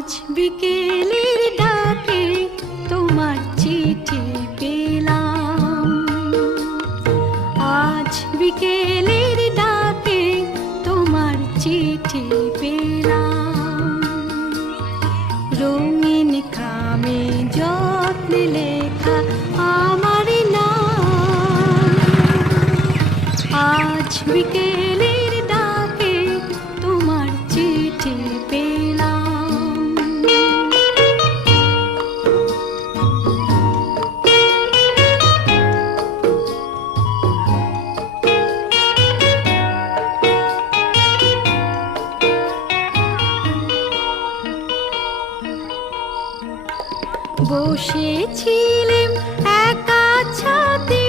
আজ বিকেলের ডাকে তোমার চিঠি পেলাম। আজ বিকেলের ডাকে তোমার চিঠি পেলাম। রঙিন খামে যত্নে লেখা আমার নাম। আজ বিকেলের ডাকে তোমার চিঠি পেলাম। বসেছিলেম একা ছাদে,